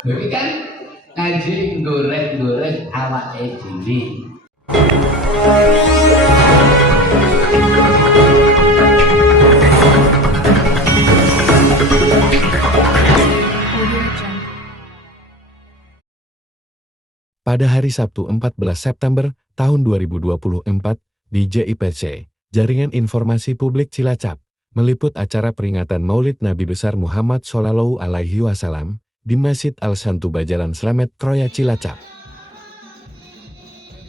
Jadi kan ngaji goreng-goreng awake dhewe. Pada hari Sabtu 14 September tahun 2024 di JIPC, Jaringan Informasi Publik Cilacap, meliput acara peringatan Maulid Nabi Besar Muhammad Shallallahu Alaihi Wasallam di Masjid Al-Santuba Jalan Slamet, Kroya, Cilacap.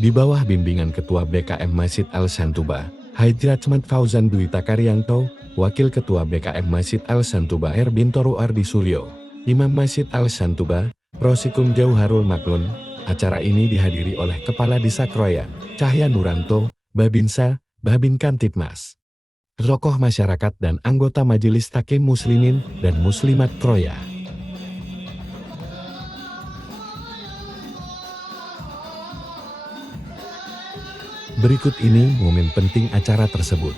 Di bawah bimbingan Ketua BKM Masjid Al-Santuba, Haji Rachmat Fauzan Dwi Takaryanto, Wakil Ketua BKM Masjid Al-Santuba R. Bintoro Ardi Suryo, Imam Masjid Al-Santuba, Prosikum Jauharul Maknun. Acara ini dihadiri oleh Kepala Desa Kroya, Cahya Nuranto, Babinsa, Babin Kamtibmas, tokoh masyarakat dan anggota Majelis Takim Muslimin dan Muslimat Kroya. Berikut ini momen penting acara tersebut.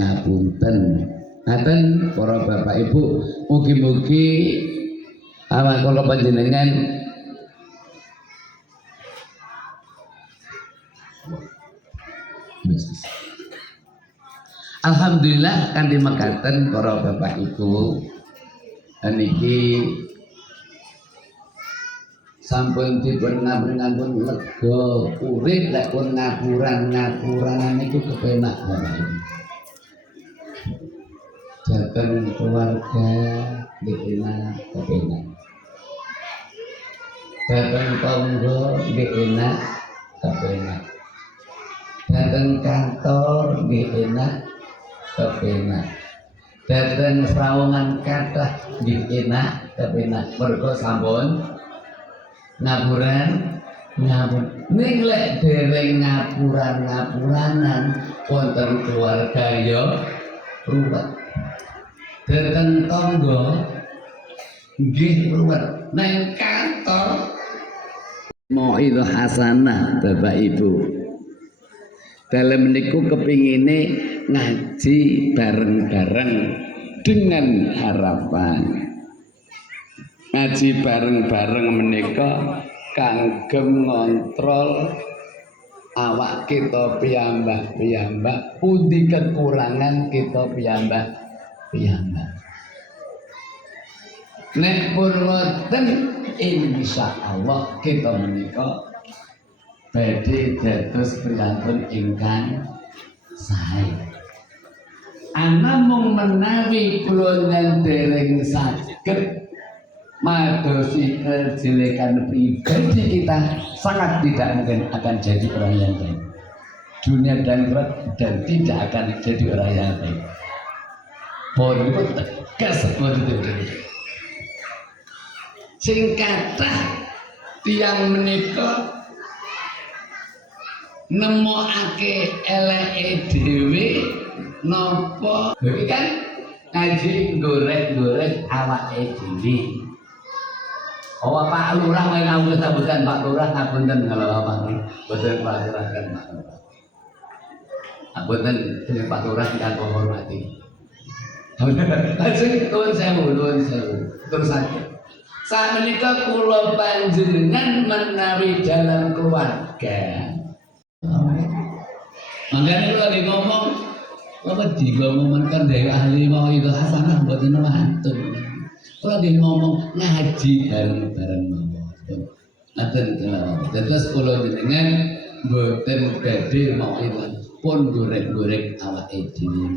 pangapunten. Ngaten para bapak ibu, mugi-mugi awak kula panjenengan alhamdulillah kanthi mekaten para bapak ibu niki sampun dipun ngampun lega urip lek pun ngapuran niku kepenak bapak ibu. Jateng keluarga enak kepenak. Jateng tangga enak kepenak. Jateng kantor enak kepenak. Jateng sawangan kathah enak kepenak. Mergo sampun ngapuran ning lek dereng ngapuranan wonten keluarga ya ruwet. Dateng tangga nggih ruwet, nang kantor mauidhah hasanah Bapak Ibu. Dalem niku kepingine ngaji bareng-bareng dengan harapan ngaji bareng-bareng menika kanggem ngontrol awak kita piyambak pundi kekurangan kita piyambak. Nek pun ngoten insyaallah kita menika badhe dados priyantun ingkang sae. Anamung menawi kula dereng saged madosi kejelekan pribadi kita sangat tidak mungkin akan jadi orang yang baik. Dunia dan akhirat dan tidak akan jadi orang yang baik. Pun itu tegas betul. Sing kathah tiyang menika nemokake eleke dhewe napa iki kan ngaji gorek-gorek awake dhewe. Pak Lurah main ngawur sambutan Pak Lurah ngapunten kalau Pak boten pasrahaken Pak Lurah. Ngapunten Pak Lurah ingkang hormati. Ajeng nuwun sewu. Terus saja. Samenika kula panjenengan menawi dalam keluarga. Mangkane kula lagi ngomong apa digomongkan dari ahli mauidhah hasanah mboten wantun. Kula lagi ngomong ngaji bareng-bareng mawon. Ngaten kula. Dados kula jenengan mboten badhe mauidhah pun gorek-gorek awake dhewe.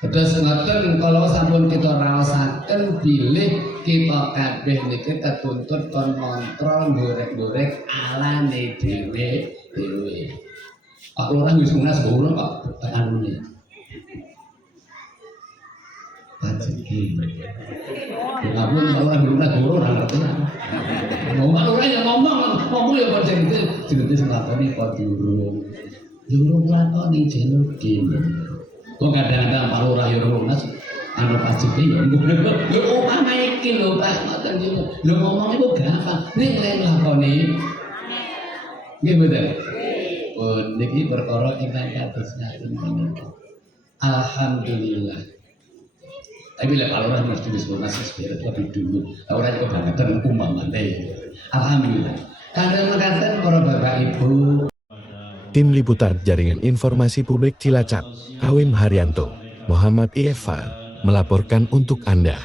Terus ngoten kalau sampun kita raosaken bilih kita kabeh niki ketuntut kon kontrol gorek-gorek alane dhewe. Pak Lurah wis munas ngono kok anune. Pajeki. Ngapun Pak Lurah munas ngono ora ngerti. Pak Lurah ya ngomong ya kok jenenge sing lakoni kok durung. Durung lakoni jenukin. Kok kadang-kadang Pak Lurah yo lunas anu pajeki yo lho omah iki lho Pak ngoten iki lho ngomong iku gampang ning lek lakoni nggih mboten pun niki perkara ingkang kados ngaten menika alhamdulillah tapi lek Pak Lurah mesti wis lunas spirit lebih dulu ora kok bangetan umpamane alhamdulillah kadang mekaten para Bapak Ibu. Tim Liputan Jaringan Informasi Publik Cilacap, Awim Haryanto, Muhammad Iefar, melaporkan untuk Anda.